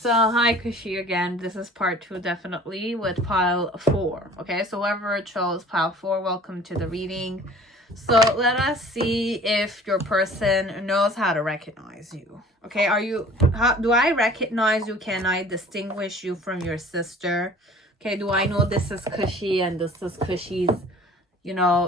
So, hi Kushi again. This is part 2 definitely with pile 4. Okay, so whoever chose pile 4, welcome to the reading. So, let us see if your person knows how to recognize you. Okay, do I recognize you? Can I distinguish you from your sister? Okay, do I know this is Kushi and this is Kushi's,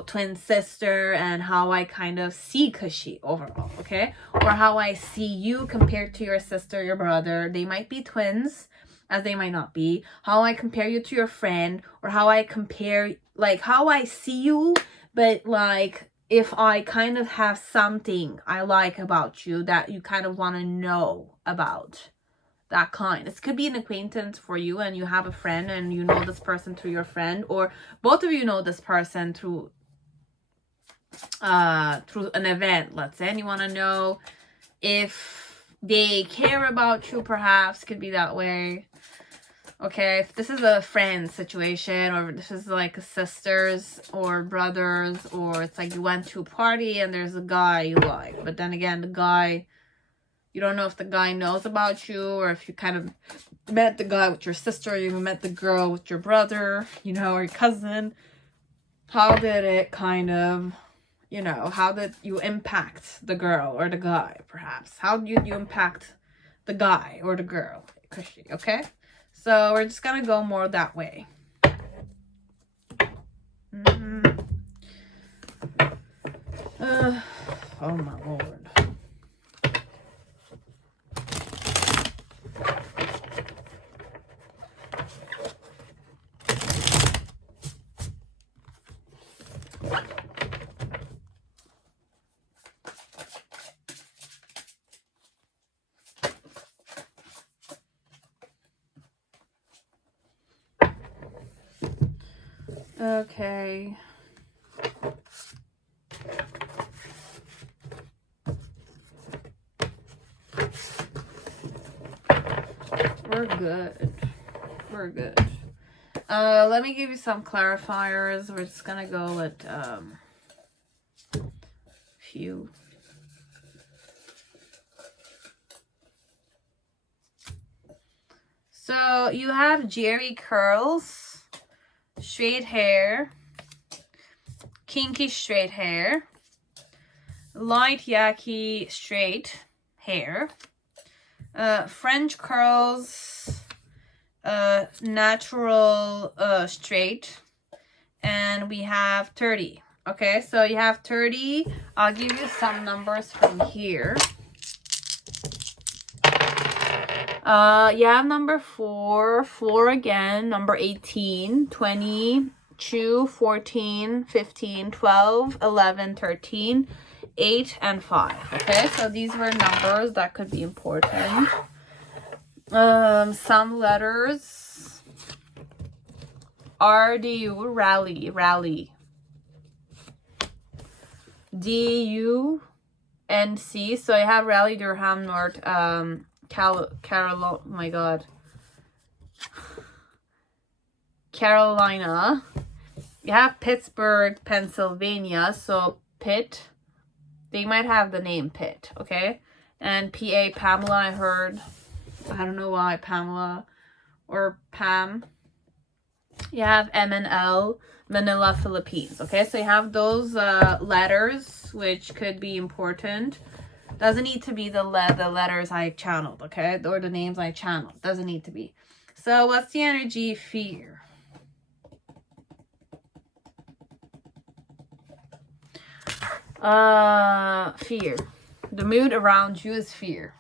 twin sister, and how I kind of see Kushi overall, okay? Or how I see you compared to your sister, your brother. They might be twins, as they might not be. How I compare you to your friend, or how I compare, like, how I see you, but, like, if I kind of have something I like about you that you kind of want to know about. That kind. This could be an acquaintance for you, and you have a friend and you know this person through your friend, or both of you know this person through an event, let's say, and you want to know if they care about you, perhaps. Could be that way. Okay, if this is a friend situation, or this is like a sisters or brothers, or it's like you went to a party and there's a guy you like, but then again, the guy, you don't know if the guy knows about you, or if you kind of met the guy with your sister, or you met the girl with your brother, or your cousin. How did it kind of, how did you impact the girl or the guy, perhaps? How did you impact the guy or the girl, Kushi, okay? So we're just going to go more that way. Oh my Lord. Okay. We're good. We're good. Let me give you some clarifiers. We're just gonna go with few. So you have Jerry curls, straight hair, kinky straight hair, light yaki straight hair, French curls, natural straight, and we have 30. Okay, so you have 30. I'll give you some numbers from here. You have number 4 again, number 18, 20, 2, 14, 15, 12, 11, 13, 8, and 5. Okay, so these were numbers that could be important. Some letters. RDU, rally. DUNC, so I have Raleigh, Durham, North, Carolina, oh my God, Carolina. You have Pittsburgh, Pennsylvania, so Pitt. They might have the name Pitt, okay? And PA, Pamela, I heard. I don't know why, Pamela or Pam. You have MNL, Manila, Philippines, okay? So you have those letters, which could be important. Doesn't need to be the letters I channeled, okay? Or the names I channeled. Doesn't need to be. So what's the energy? Fear. Fear. The mood around you is fear.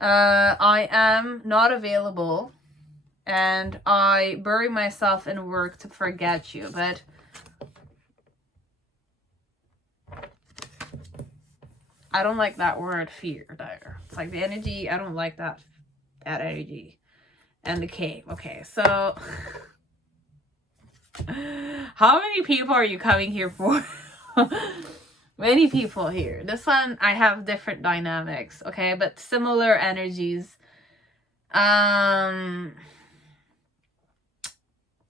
I am not available, and I bury myself in work to forget you, but I don't like that word fear there. It's like the energy, I don't like that energy. And the cave. Okay, so how many people are you coming here for? Many people here. This one, I have different dynamics, okay? But similar energies.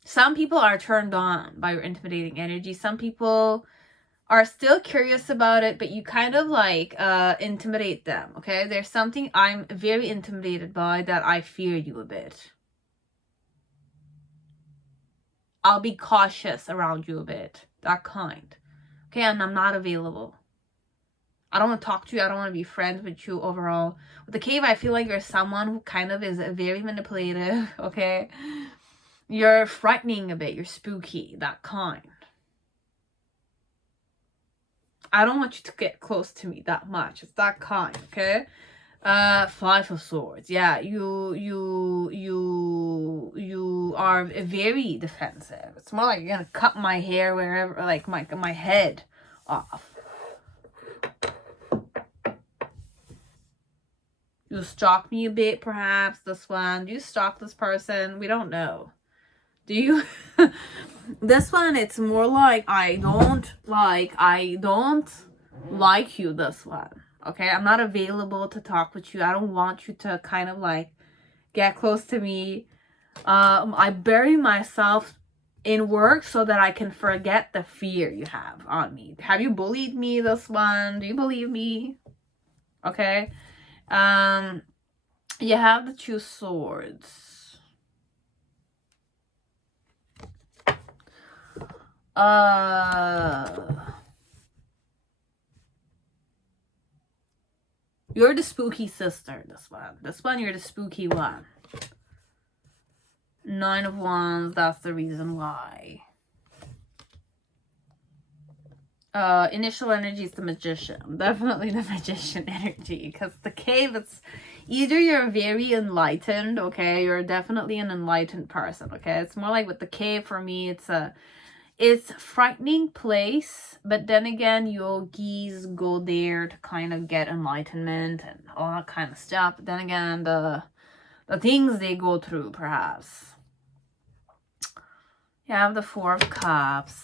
Some people are turned on by your intimidating energy. Some people are still curious about it, but you kind of like intimidate them, okay? There's something I'm very intimidated by that I fear you a bit. I'll be cautious around you a bit, that kind. Okay, and I'm not available. I don't want to talk to you. I don't want to be friends with you overall. With the cave, I feel like you're someone who kind of is very manipulative, okay? You're frightening a bit. You're spooky, that kind. I don't want you to get close to me that much. It's that kind, okay? Five of Swords. Yeah, you are very defensive. It's more like you're gonna cut my hair wherever, like my head off. You stalk me a bit, perhaps. This one. Do you stalk this person? We don't know. Do you? This one, it's more like I don't like you, this one. Okay, I'm not available to talk with you. I don't want you to kind of like get close to me. I bury myself in work so that I can forget the fear you have on me. Have you bullied me, this one? Do you believe me? Okay. You have the Two Swords. You're the spooky sister, this one. This one, you're the spooky one. Nine of Wands, that's the reason why. Initial energy is the Magician. Definitely the Magician energy. Because the cave, it's either you're very enlightened, okay? You're definitely an enlightened person, okay? It's more like with the cave, for me, it's a frightening place, but then again, yogis go there to kind of get enlightenment and all that kind of stuff. But then again, the things they go through, perhaps. You have the Four of Cups.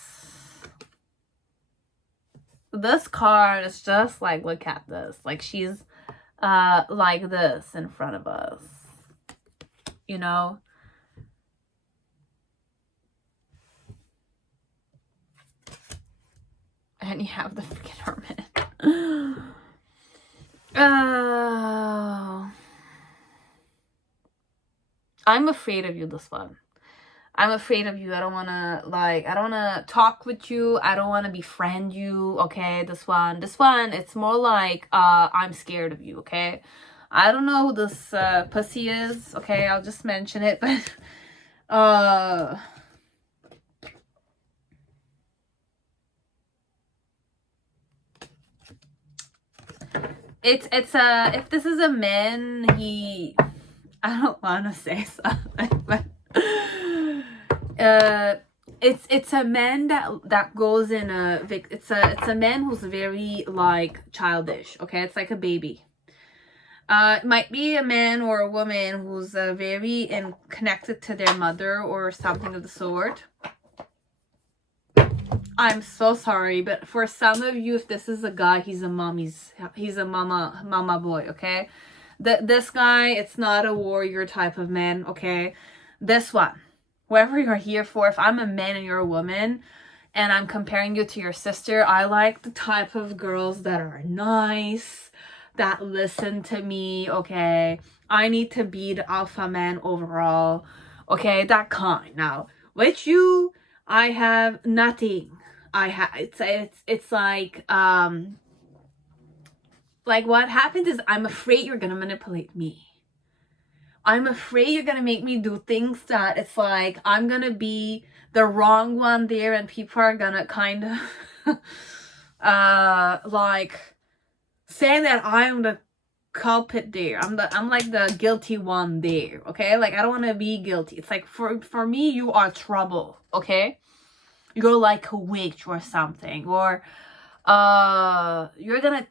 This card is just like, look at this. Like, she's like this in front of us. You know? And you have the freaking Hermit. Oh. I'm afraid of you, this one. I'm afraid of you. I don't want to talk with you. I don't want to befriend you, okay? This one, it's more like, I'm scared of you, okay? I don't know who this pussy is, okay? I'll just mention it, but, if this is a man, I don't want to say something, but it's a man that goes in it's a man who's very like childish, okay? It's like a baby. It might be a man or a woman who's very connected to their mother or something of the sort. I'm so sorry, but for some of you, if this is a guy, he's a mama boy, okay? This guy, it's not a warrior type of man, okay? This one, whoever you're here for, if I'm a man and you're a woman, and I'm comparing you to your sister, I like the type of girls that are nice, that listen to me, okay? I need to be the alpha man overall, okay? That kind. Now, with you, I have nothing. It's like what happens is I'm afraid you're gonna manipulate me. I'm afraid you're gonna make me do things that it's like I'm gonna be the wrong one there, and people are gonna kind of like saying that I'm the culprit there. I'm like the guilty one there, okay? Like, I don't want to be guilty. It's like for me, you are trouble, okay? You're like a witch or something, or you're gonna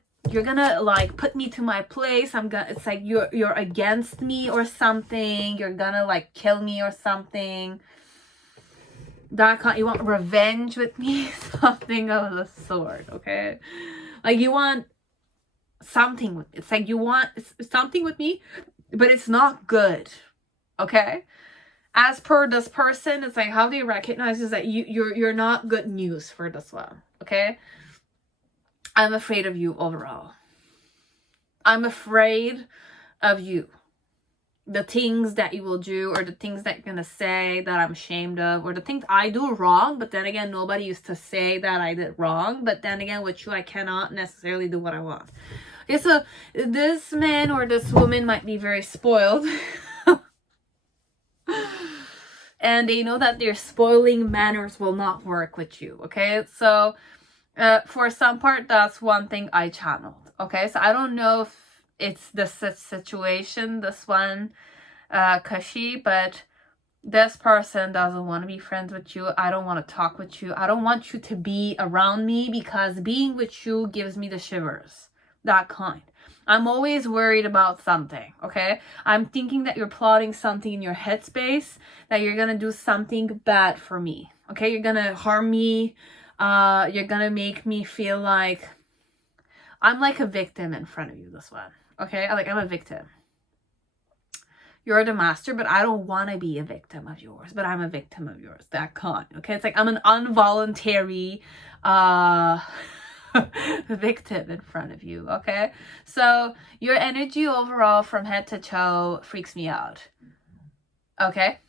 like put me to my place. It's like you're against me or something. You're gonna like kill me or something. You want revenge with me? Something of the sort, okay? Like, you want something with me. It's like you want something with me, but it's not good, okay? As per this person, it's like, how do you recognize is that you're not good news for this one, okay? I'm afraid of you overall. I'm afraid of you. The things that you will do, or the things that you're gonna say that I'm ashamed of, or the things I do wrong, but then again, nobody used to say that I did wrong, but then again, with you, I cannot necessarily do what I want. Okay, so this man or this woman might be very spoiled. And they know that their spoiling manners will not work with you, okay? So for some part, that's one thing I channeled, okay? So I don't know if it's this situation, this one, Kashi, but this person doesn't want to be friends with you. I don't want to talk with you. I don't want you to be around me because being with you gives me the shivers. That kind. I'm always worried about something, okay? I'm thinking that you're plotting something in your headspace, that you're gonna do something bad for me, okay? You're gonna harm me. You're gonna make me feel like I'm like a victim in front of you, this one, okay? Like, I'm a victim. You're the master, but I don't want to be a victim of yours, but I'm a victim of yours. That can't, okay? It's like I'm an involuntary victim in front of you, okay? So your energy overall from head to toe freaks me out, okay?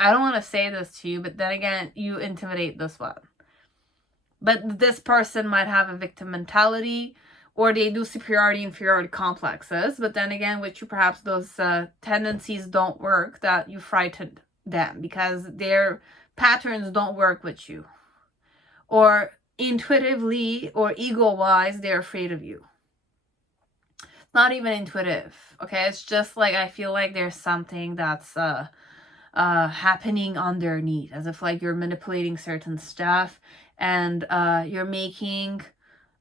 I don't want to say this to you, but then again, you intimidate this one. But this person might have a victim mentality, or they do superiority inferiority complexes, but then again, with you, perhaps those tendencies don't work, that you frightened them because their patterns don't work with you, or intuitively or ego-wise, they're afraid of you. Not even intuitive, okay? It's just like, I feel like there's something that's happening underneath, as if like you're manipulating certain stuff, and you're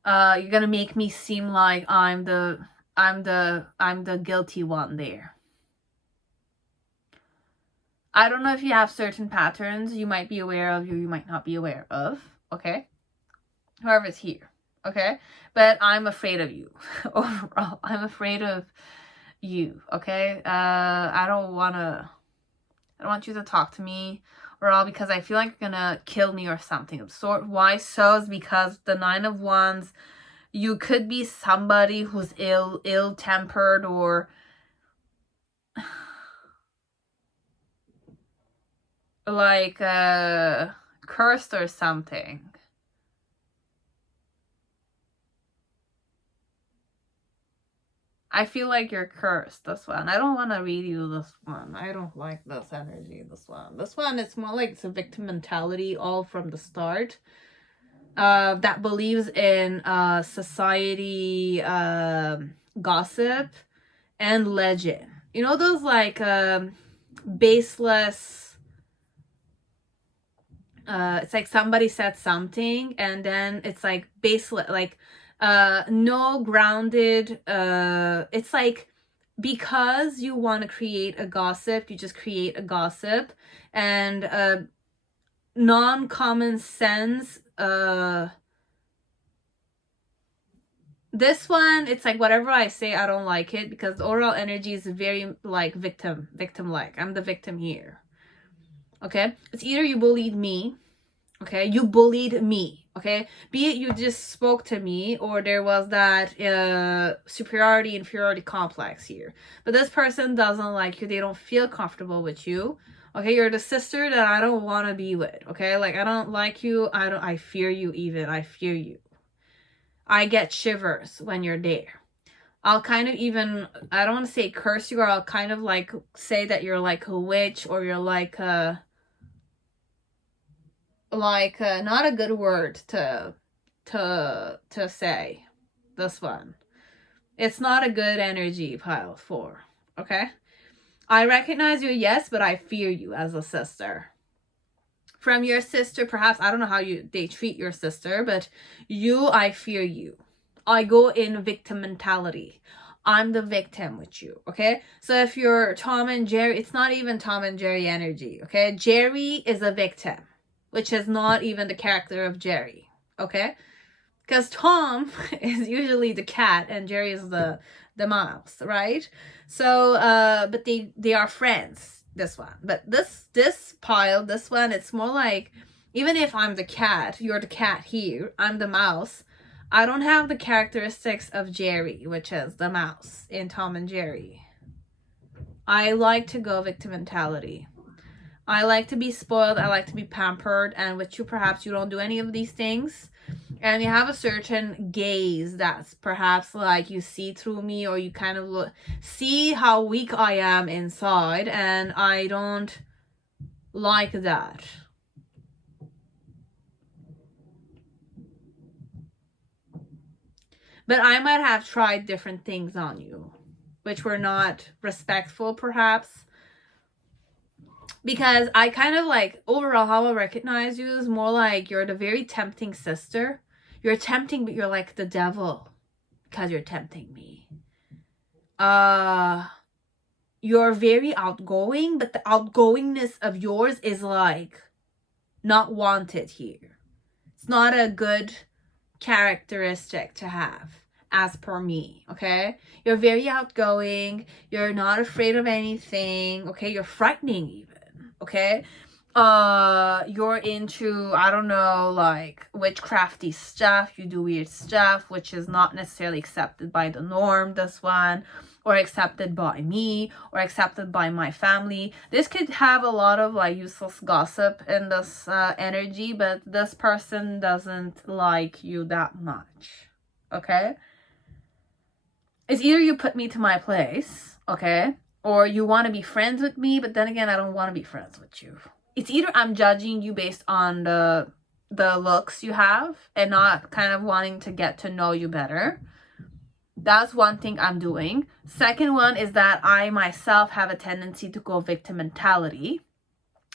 gonna make me seem like I'm the guilty one there. I don't know if you have certain patterns you might be aware of, you might not be aware of, okay? Whoever's here, okay? But I'm afraid of you. Overall, I'm afraid of you, okay? I don't want you to talk to me or all, because I feel like you're gonna kill me or something of sort. Why so? Is because the 9 of Wands, you could be somebody who's ill-tempered or like cursed or something. I feel like you're cursed, this one. I don't want to read you this one. I don't like this energy, this one. This one, it's more like it's a victim mentality all from the start. That believes in society gossip and legend. You know those like baseless, it's like somebody said something and then it's like baseless, like no grounded, it's like because you want to create a gossip, you just create a gossip, and non-common sense, this one, it's like whatever I say, I don't like it, because the overall energy is very like victim-like. I'm the victim here, okay? It's either you bullied me, okay? You bullied me, okay? Be it you just spoke to me, or there was that superiority inferiority complex here. But this person doesn't like you. They don't feel comfortable with you, okay? You're the sister that I don't want to be with, okay? Like, I don't like you. I fear you even. I fear you. I get shivers when you're there. I'll kind of even, I don't want to say curse you, or I'll kind of like say that you're like a witch, or you're like a, not a good word to say, this one. It's not a good energy, pile 4, okay? I recognize you, yes, but I fear you as a sister. From your sister, perhaps, I don't know how they treat your sister, but you, I fear you. I go in victim mentality. I'm the victim with you, okay? So if you're Tom and Jerry, it's not even Tom and Jerry energy, okay? Jerry is a victim, which is not even the character of Jerry, okay? Because Tom is usually the cat and Jerry is the mouse, right? So, but they are friends, this one. But this pile, this one, it's more like, even if I'm the cat, you're the cat here, I'm the mouse, I don't have the characteristics of Jerry, which is the mouse in Tom and Jerry. I like to go victim mentality. I like to be spoiled. I like to be pampered. And with you, perhaps you don't do any of these things. And you have a certain gaze that's perhaps like you see through me, or you kind of look, see how weak I am inside. And I don't like that. But I might have tried different things on you, which were not respectful, perhaps. Because I kind of like, overall, how I recognize you is more like you're the very tempting sister. You're tempting, but you're like the devil because you're tempting me. You're very outgoing, but the outgoingness of yours is like not wanted here. It's not a good characteristic to have, as per me. Okay, you're very outgoing. You're not afraid of anything. Okay, you're frightening even. Okay, you're into, I don't know, like witchcrafty stuff. You do weird stuff, which is not necessarily accepted by the norm, this one, or accepted by me, or accepted by my family. This could have a lot of like useless gossip in this energy, but this person doesn't like you that much. Okay, it's either you put me to my place, okay, or you want to be friends with me, but then again, I don't want to be friends with you. It's either I'm judging you based on the looks you have and not kind of wanting to get to know you better. That's one thing I'm doing. Second one is that I myself have a tendency to go victim mentality.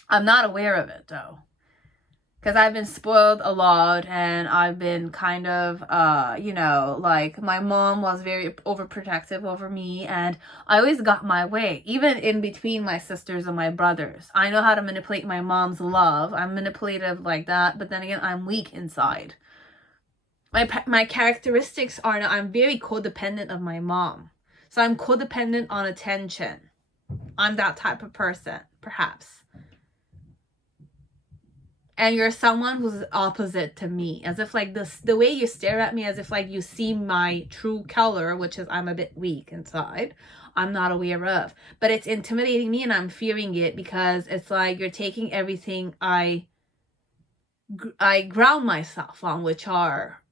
I'm not aware of it though, because I've been spoiled a lot, and I've been kind of, you know, like my mom was very overprotective over me, and I always got my way, even in between my sisters and my brothers. I know how to manipulate my mom's love. I'm manipulative like that, but then again, I'm weak inside. My characteristics are, I'm very codependent of my mom. So I'm codependent on attention. I'm that type of person, perhaps. And you're someone who's opposite to me, as if like this, the way you stare at me, as if like you see my true color, which is I'm a bit weak inside, I'm not aware of, but it's intimidating me and I'm fearing it, because it's like you're taking everything I ground myself on, which are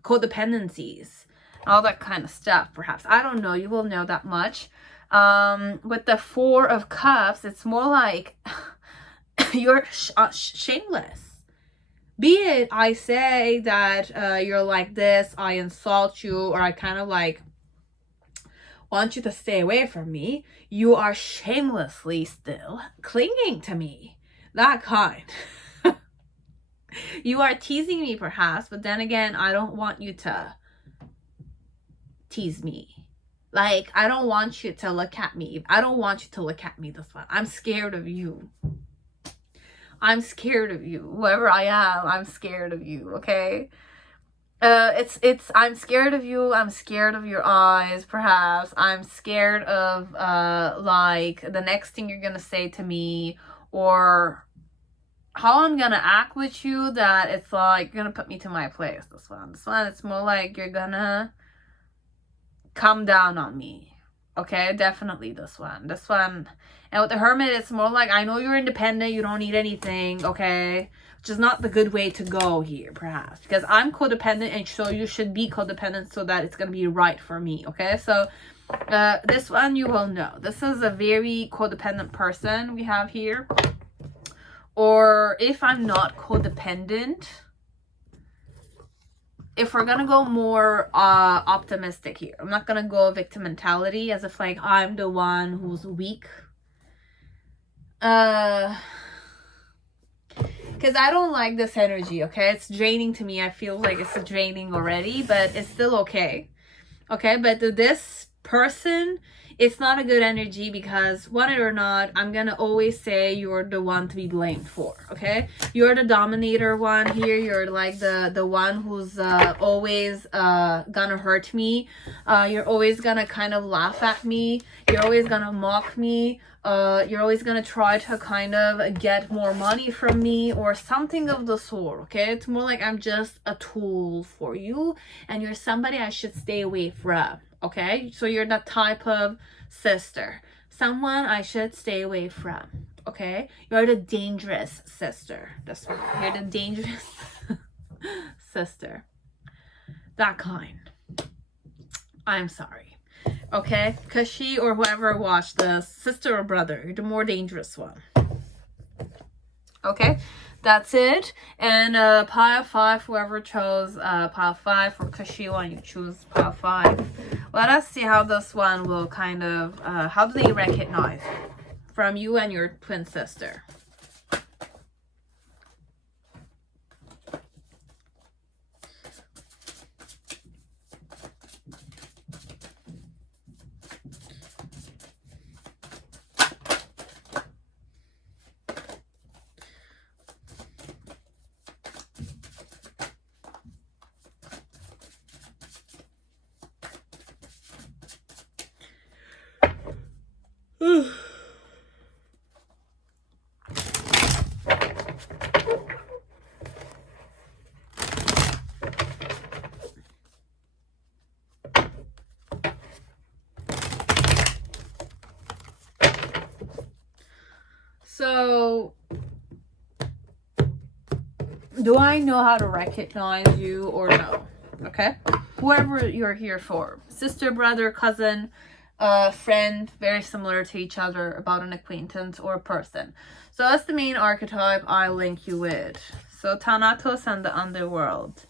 codependencies, all that kind of stuff. Perhaps, I don't know, you will know that much. With the Four of Cups, it's more like you're shameless. Be it I say that you're like this, I insult you, or I kind of like want you to stay away from me, you are shamelessly still clinging to me. That kind. You are teasing me perhaps, but then again, I don't want you to tease me. Like, I don't want you to look at me. I don't want you to look at me this way. I'm scared of you. I'm scared of you. Whoever I am, I'm scared of you, okay? I'm scared of you. I'm scared of your eyes, perhaps. I'm scared of, like, the next thing you're gonna say to me, or how I'm gonna act with you, that it's like, you're gonna put me to my place. This one, it's more like you're gonna come down on me. Okay, definitely this one. And with the Hermit, it's more like, I know you're independent, you don't need anything, okay? Which is not the good way to go here, perhaps. Because I'm codependent, and so you should be codependent so that it's going to be right for me, okay? So, this one you will know. This is a very codependent person we have here. Or if I'm not codependent, if we're gonna go more optimistic here, I'm not gonna go victim mentality, as if like I'm the one who's weak. Because I don't like this energy, okay? It's draining to me. I feel like it's draining already, but it's still okay. Okay, but this person it's not a good energy, because want it or not, I'm gonna always say you're the one to be blamed for, okay? You're the dominator one here. You're like the one who's always gonna hurt me. You're always gonna kind of laugh at me. You're always gonna mock me. You're always gonna try to kind of get more money from me or something of the sort, okay? It's more like I'm just a tool for you, and you're somebody I should stay away from, okay? So you're that type of sister, someone I should stay away from, okay? You're the dangerous sister. This one, you're the dangerous sister, that kind. I'm sorry. Okay, because she or whoever watched this, sister or brother, you're the more dangerous one. Okay, that's it. And pile 5, whoever chose pile 5 for Kashi one, you choose pile 5. Let us see how this one will kind of, how do they recognize from you and your twin sister? So, do I know how to recognize you or no? Okay, whoever you're here for, sister, brother, cousin, friend, very similar to each other, about an acquaintance or person. So that's the main archetype I link you with. So Thanatos and the underworld.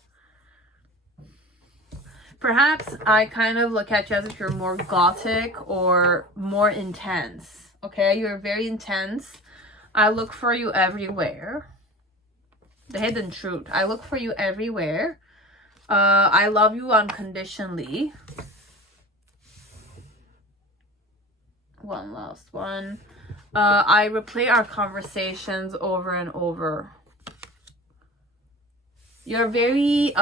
Perhaps I kind of look at you as if you're more gothic or more intense. Okay, you're very intense. I look for you everywhere. The hidden truth. I look for you everywhere. I love you unconditionally. One last one. I replay our conversations over and over. You're a very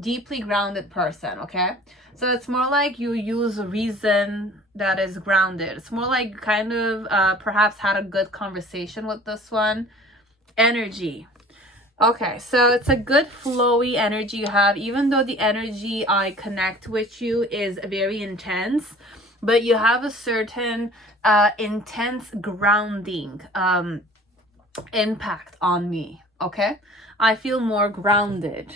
deeply grounded person, okay? So it's more like you use reason that is grounded. It's more like kind of perhaps had a good conversation with this one. Energy. Okay, so it's a good flowy energy you have, even though the energy I connect with you is very intense, but you have a certain intense grounding impact on me, okay? I feel more grounded.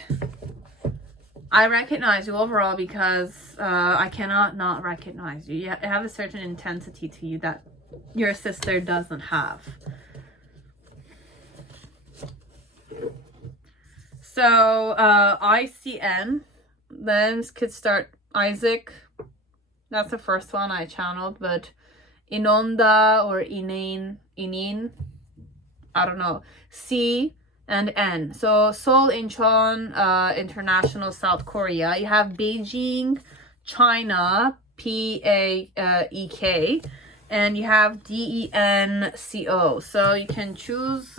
I recognize you overall because I cannot not recognize you. You have a certain intensity to you that your sister doesn't have. So ICN, then could start Isaac. That's the first one I channeled, but Inonda or Inin, I don't know. C and N. So Seoul, Incheon, International, South Korea. You have Beijing, China, PAEK, and you have DENCO. So you can choose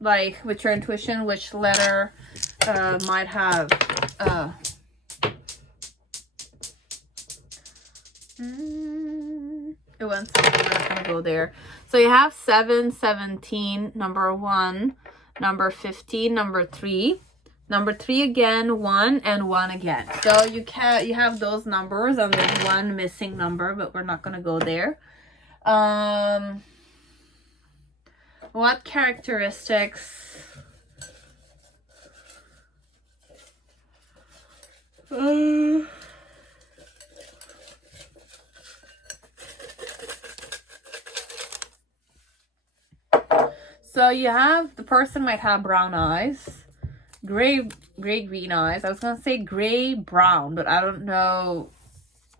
like with your intuition which letter might have it went somewhere. I'm not gonna go there. So you have 7, 17, number 1, number 15, number 3, number 3 again, 1, and 1 again. So you have those numbers, and there's one missing number, but we're not gonna go there. What characteristics? So you have, the person might have brown eyes, gray green eyes. I was gonna say gray brown, but I don't know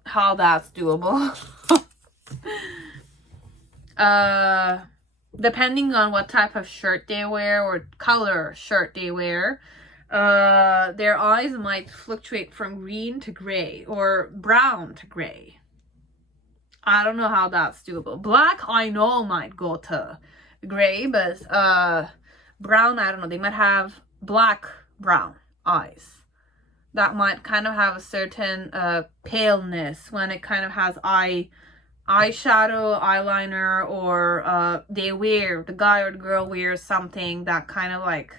how that's doable. Depending on what type of shirt they wear or color shirt they wear, their eyes might fluctuate from green to gray or brown to gray. I don't know how that's doable. Black, I know, might go to gray, but brown, I don't know. They might have black brown eyes. That might kind of have a certain paleness when it kind of has eyeshadow, eyeliner, or the guy or the girl wears something that kind of like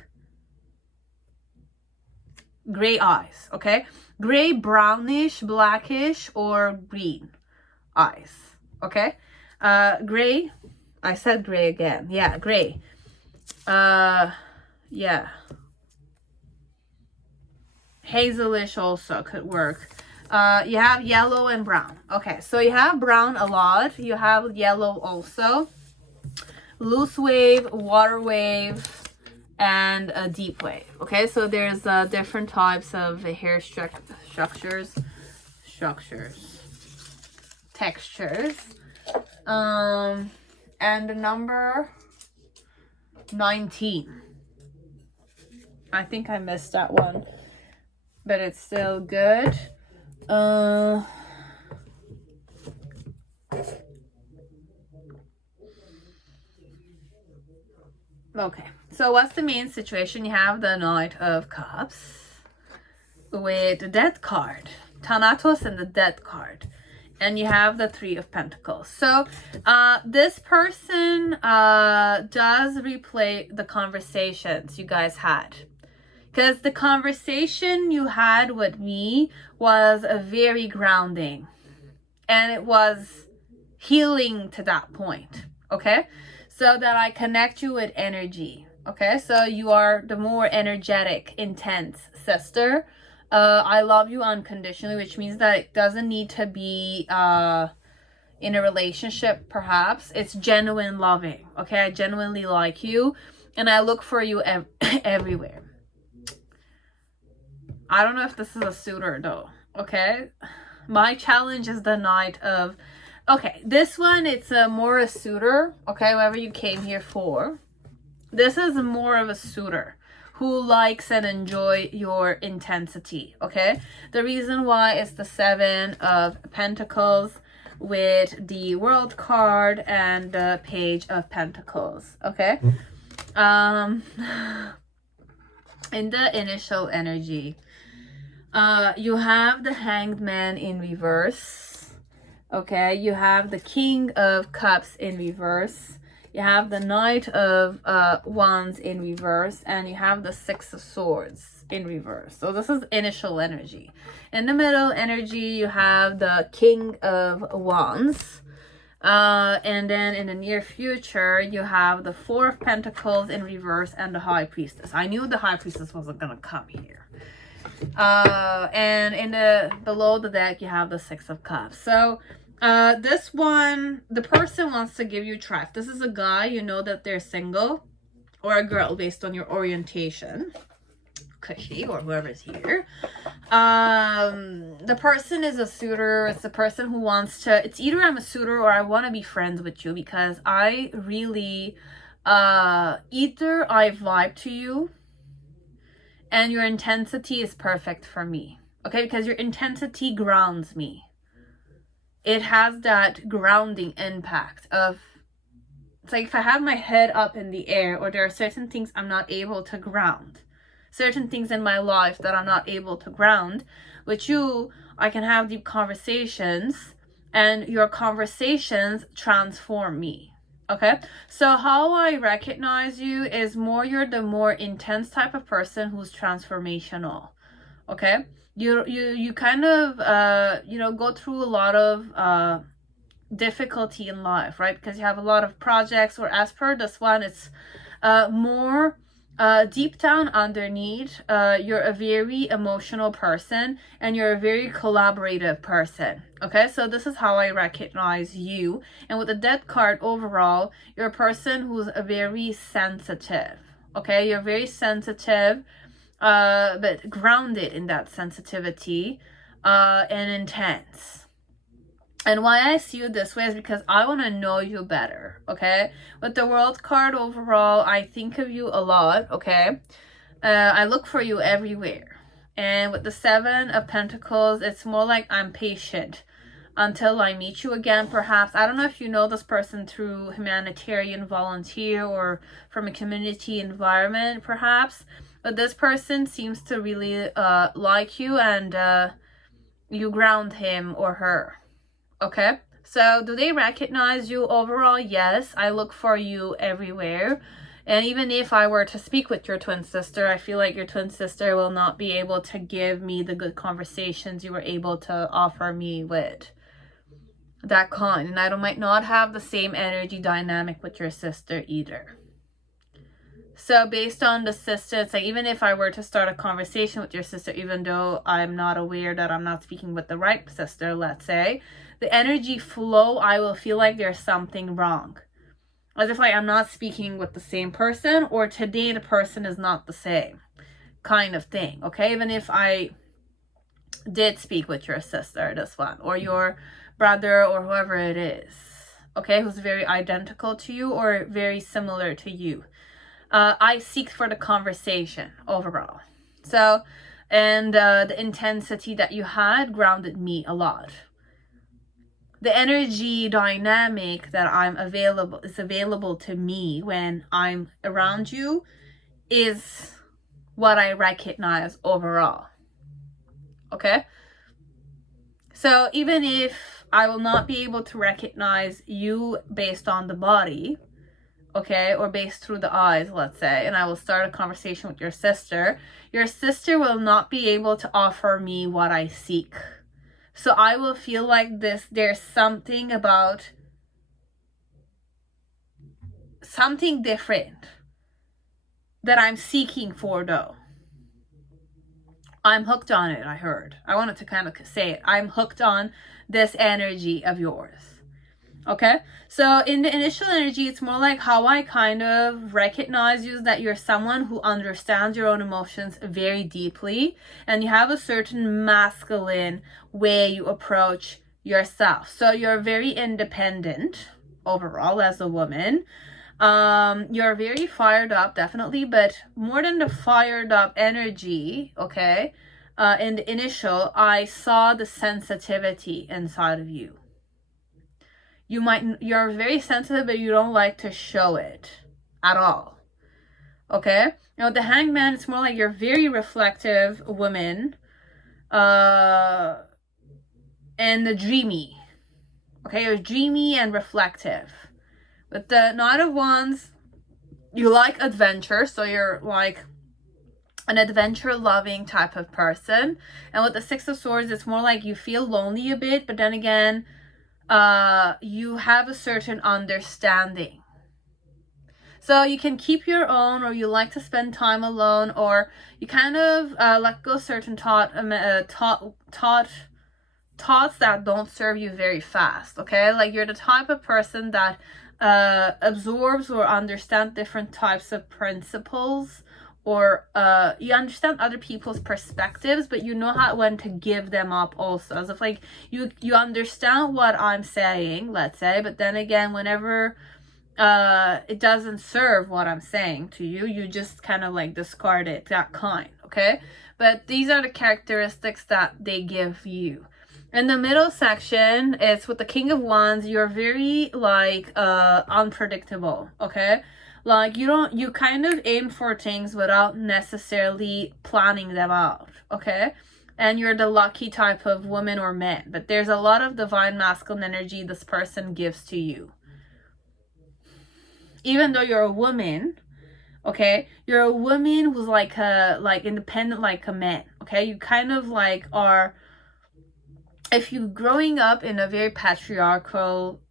gray eyes, okay? Gray, brownish, blackish, or green eyes, okay? Gray, I said gray again. Yeah, gray. Yeah. Hazelish also could work. You have yellow and brown. Okay, so you have brown a lot. You have yellow also. Loose wave, water wave, and a deep wave. Okay, so there's different types of hair textures. And the number 19. I think I missed that one, but it's still good. Okay, so what's the main situation? You have the Knight of Cups with the Death card, Thanatos and the Death card, and you have the Three of Pentacles. So this person does replay the conversations you guys had, because the conversation you had with me was a very grounding, and it was healing to that point, okay? So that I connect you with energy, okay? So you are the more energetic, intense sister. I love you unconditionally, which means that it doesn't need to be in a relationship, perhaps. It's genuine loving, okay? I genuinely like you, and I look for you everywhere. I don't know if this is a suitor, though, okay? My challenge is the Knight of... Okay, this one, it's more a suitor, okay, whoever you came here for. This is more of a suitor who likes and enjoy your intensity, okay? The reason why is the Seven of Pentacles with the World card and the Page of Pentacles, okay? In the initial energy, you have the Hanged Man in reverse. Okay, you have the King of Cups in reverse. You have the Knight of Wands in reverse. And you have the Six of Swords in reverse. So this is initial energy. In the middle energy, you have the King of Wands. And then in the near future, you have the Four of Pentacles in reverse and the High Priestess. I knew the High Priestess wasn't going to come here. And in the below the deck, you have the Six of Cups. So this one, the person wants to give you trust. This is a guy, you know that they're single, or a girl based on your orientation, Cushy, or whoever's here. The person is a suitor. It's the person who wants to, it's either I'm a suitor or I want to be friends with you, because I really either I vibe to you and your intensity is perfect for me, okay? Because your intensity grounds me. It has that grounding impact of, it's like if I have my head up in the air, or there are certain things I'm not able to ground, certain things in my life that I'm not able to ground. With you, I can have deep conversations, and your conversations transform me. Okay, so how I recognize you is more you're the more intense type of person who's transformational. Okay, you kind of you know, go through a lot of difficulty in life, right? Because you have a lot of projects, or as per this one, it's more deep down underneath, you're a very emotional person, and you're a very collaborative person. Okay, so this is how I recognize you. And with the Death card overall, you're a person who's a very sensitive. Okay, you're very sensitive, but grounded in that sensitivity, and intense. And why I see you this way is because I want to know you better, okay? With the World card overall, I think of you a lot, okay? I look for you everywhere. And with the Seven of Pentacles, it's more like I'm patient. until I meet you again, perhaps. I don't know if you know this person through humanitarian volunteer or from a community environment, perhaps. But this person seems to really like you, and you ground him or her. Okay? So do they recognize you? Overall, yes. I look for you everywhere. And even if I were to speak with your twin sister, I feel like your twin sister will not be able to give me the good conversations you were able to offer me with that kind. And I might not have the same energy dynamic with your sister either. So based on the sister, it's like even if I were to start a conversation with your sister, even though I'm not aware that I'm not speaking with the right sister, let's say, the energy flow, I will feel like there's something wrong. As if like I'm not speaking with the same person, or today the person is not the same kind of thing. Okay, even if I did speak with your sister, this one, or your brother, or whoever it is, okay, who's very identical to you or very similar to you, I seek for the conversation overall. So, and the intensity that you had grounded me a lot. The energy dynamic that is available to me when I'm around you is what I recognize overall. Okay? So even if I will not be able to recognize you based on the body, okay, or based through the eyes, let's say, and I will start a conversation with your sister will not be able to offer me what I seek. So I will feel like there's something about something different that I'm seeking for, though. I'm hooked on it, I heard. I wanted to kind of say it. I'm hooked on this energy of yours. Okay? So in the initial energy, it's more like how I kind of recognize you is that you're someone who understands your own emotions very deeply, and you have a certain masculine way you approach yourself. So you're very independent overall as a woman. You're very fired up, definitely, but more than the fired up energy, okay, in the initial, I saw the sensitivity inside of you. You're very sensitive, but you don't like to show it at all. Okay? Now, the Hangman, it's more like you're very reflective woman, and the dreamy. Okay? You're dreamy and reflective. With the Knight of Wands, you like adventure, so you're like an adventure-loving type of person. And with the Six of Swords, it's more like you feel lonely a bit, but then again, you have a certain understanding. So you can keep your own, or you like to spend time alone, or you kind of let go certain thoughts that don't serve you very fast. Okay, like you're the type of person that absorbs or understands different types of principles, or you understand other people's perspectives, but you know when to give them up also. As if like you understand what I'm saying, let's say, but then again, whenever it doesn't serve what I'm saying to you, you just kind of like discard it, that kind. Okay, but these are the characteristics that they give you. In the middle section, it's with the King of Wands. You're very like unpredictable. Okay, like you kind of aim for things without necessarily planning them out. Okay, and you're the lucky type of woman or man, but there's a lot of divine masculine energy this person gives to you. Even though you're a woman, okay, you're a woman who's like independent like a man. Okay, you kind of like are, if you're growing up in a very patriarchal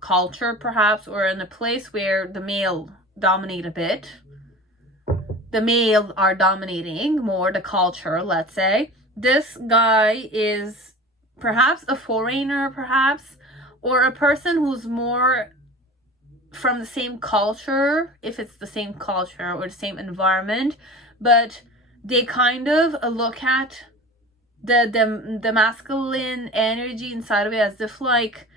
culture perhaps, or in a place where the male dominate a bit, the male are dominating more the culture, let's say, this guy is perhaps a foreigner, perhaps, or a person who's more from the same culture, if it's the same culture or the same environment, but they kind of look at the masculine energy inside of it as if like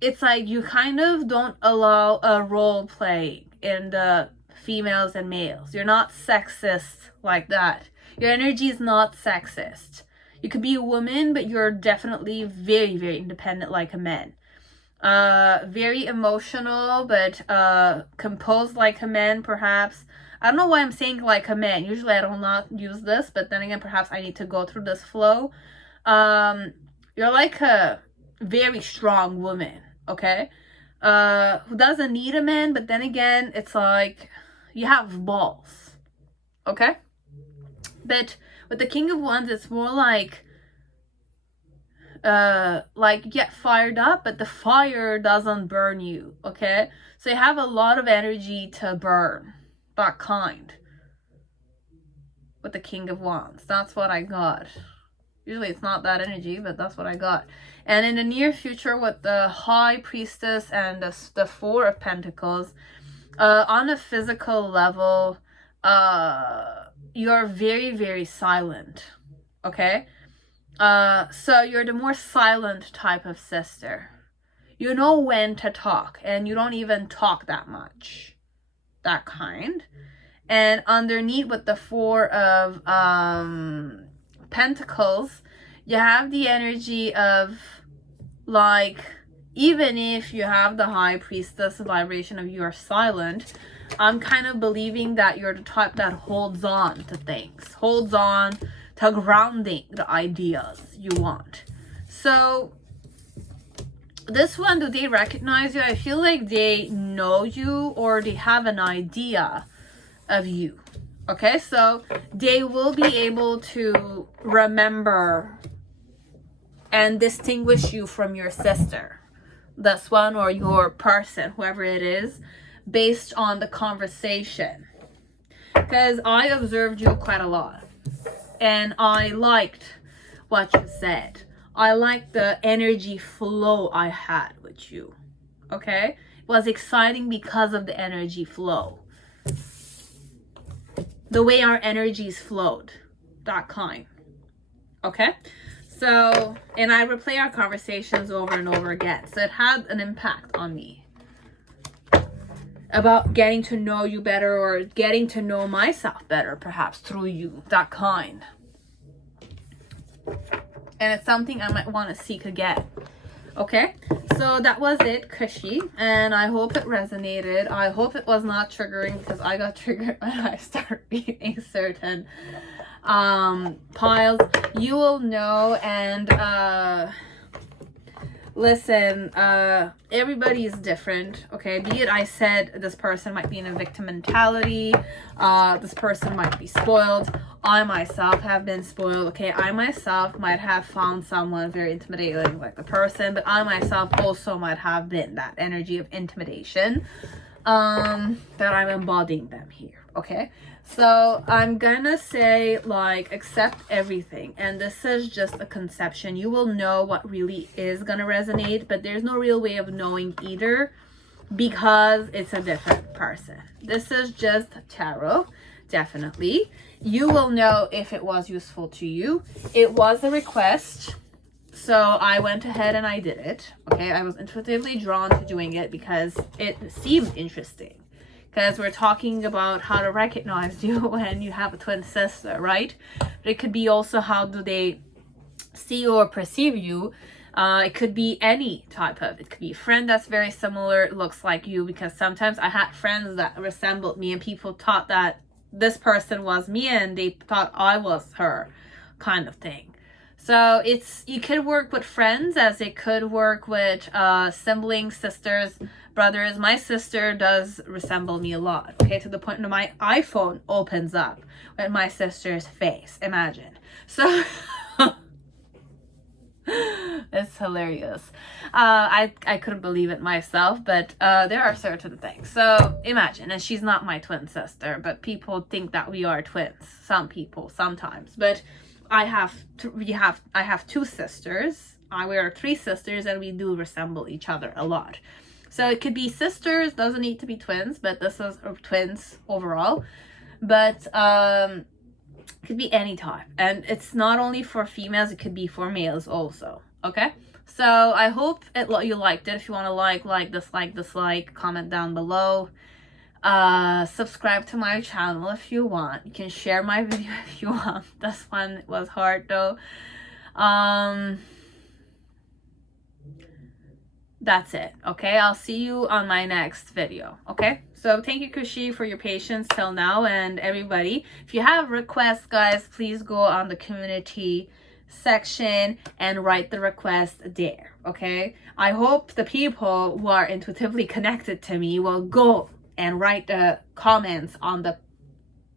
it's like you kind of don't allow a role play in the females and males. You're not sexist like that. Your energy is not sexist. You could be a woman, but you're definitely very, very independent like a man. Very emotional, but composed like a man, perhaps. I don't know why I'm saying like a man. Usually I don't not use this, but then again, perhaps I need to go through this flow. You're like a very strong woman, okay? Who doesn't need a man, but then again, it's like you have balls, okay? But with the King of Wands, it's more like you get fired up, but the fire doesn't burn you, okay? So you have a lot of energy to burn, that kind, with the King of Wands. That's what I got. Usually it's not that energy, but that's what I got. And in the near future, with the High Priestess and the Four of Pentacles, on a physical level, you're very, very silent, okay? So you're the more silent type of sister. You know when to talk, and you don't even talk that much, that kind. And underneath with the Four of Pentacles, you have the energy of, like, even if you have the High Priestess vibration of you're silent, I'm kind of believing that you're the type that holds on to things, holds on to grounding the ideas you want. So this one, do they recognize you? I feel like they know you, or they have an idea of you. Okay, so they will be able to remember and distinguish you from your sister, this one, or your person, whoever it is, based on the conversation. Because I observed you quite a lot, and I liked what you said. I liked the energy flow I had with you. Okay, it was exciting because of the energy flow, the way our energies flowed, that kind. Okay, so, and I replay our conversations over and over again, so it had an impact on me about getting to know you better, or getting to know myself better, perhaps through you, that kind. And it's something I might want to seek again. Okay, so that was it, Cushy, and I hope it resonated. I hope it was not triggering, because I got triggered when I started reading certain piles. You will know. And listen, everybody is different, okay? Be it I said this person might be in a victim mentality, this person might be spoiled. I myself have been spoiled, okay? I myself might have found someone very intimidating like the person, but I myself also might have been that energy of intimidation, that I'm embodying them here, okay? So I'm gonna say, like, accept everything, and this is just a conception. You will know what really is gonna resonate, but there's no real way of knowing either, because it's a different person. This is just tarot, definitely. You will know if it was useful to you. It was a request, so I went ahead and I did it, okay? I was intuitively drawn to doing it because it seemed interesting. Because we're talking about how to recognize you when you have a twin sister, right? But it could be also how do they see you or perceive you. It could be any type of, it could be a friend that's very similar, looks like you, because sometimes I had friends that resembled me and people thought that this person was me and they thought I was her, kind of thing. So it's, you could work with friends as it could work with siblings, sisters, brothers. My sister does resemble me a lot, okay, to the point that my iPhone opens up with my sister's face, imagine. So it's hilarious. I couldn't believe it myself, but there are certain things. So imagine, and she's not my twin sister, but people think that we are twins. Some people, sometimes. But I have two sisters. We are three sisters, and we do resemble each other a lot. So it could be sisters, doesn't need to be twins, but this is twins overall. But could be any type, and it's not only for females, it could be for males also. Okay, so I hope you liked it. If you want to like, dislike, comment down below. Subscribe to my channel if you want. You can share my video if you want. This one was hard though. That's it. Okay, I'll see you on my next video. Okay, so thank you, Kushi, for your patience till now. And everybody, if you have requests, guys, please go on the community section and write the request there. Okay, I hope the people who are intuitively connected to me will go and write the comments on the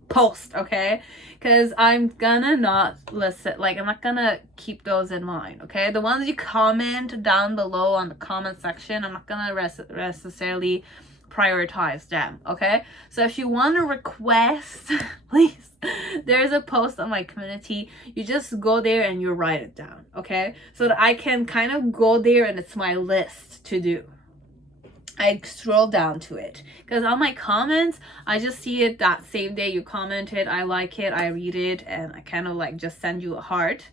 post, okay? Because I'm gonna not listen, like, I'm not gonna keep those in mind, okay? The ones you comment down below on the comment section, I'm not gonna necessarily prioritize them, okay? So if you want to request, please, there's a post on my community. You just go there and you write it down, okay? So that I can kind of go there and it's my list to do. I scroll down to it because on my comments, I just see it that same day you commented. I like it, I read it, and I kind of like just send you a heart.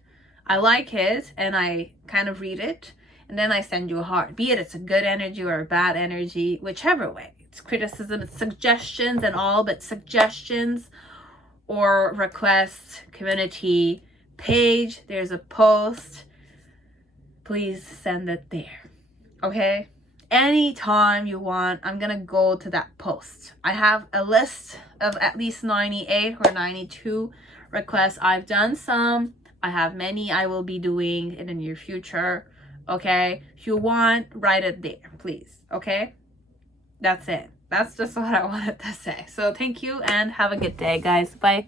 I like it and I kind of read it and then I send you a heart. Be it it's a good energy or a bad energy, whichever way. It's criticism, it's suggestions and all, but suggestions or requests, community page, there's a post. Please send it there, okay? Anytime you want, I'm gonna go to that post. I have a list of at least 98 or 92 requests. I've done some, I have many I will be doing in the near future, okay? If you want, write it there, please, okay? That's it. That's just what I wanted to say. So thank you and have a good day, guys. Bye.